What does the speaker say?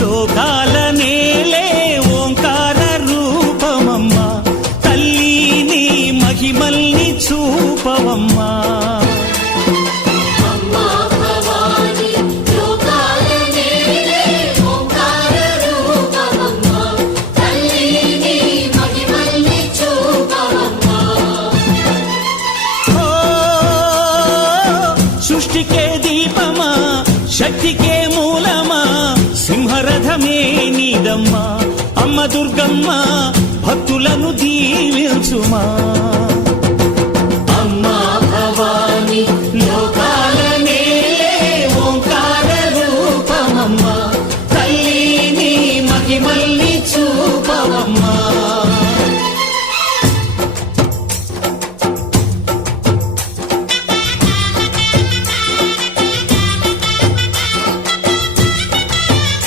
లోకాల నేలే ఓంకార రూపమమ్మా, తల్లి నీ మహిమల్ని చూపవమ్మా. సృష్టికే దీపమా, శక్తికే మూలమా, సింహరథమే నీదమ్మా. అమ్మ దుర్గమ్మ భక్తులను దీవించుమా.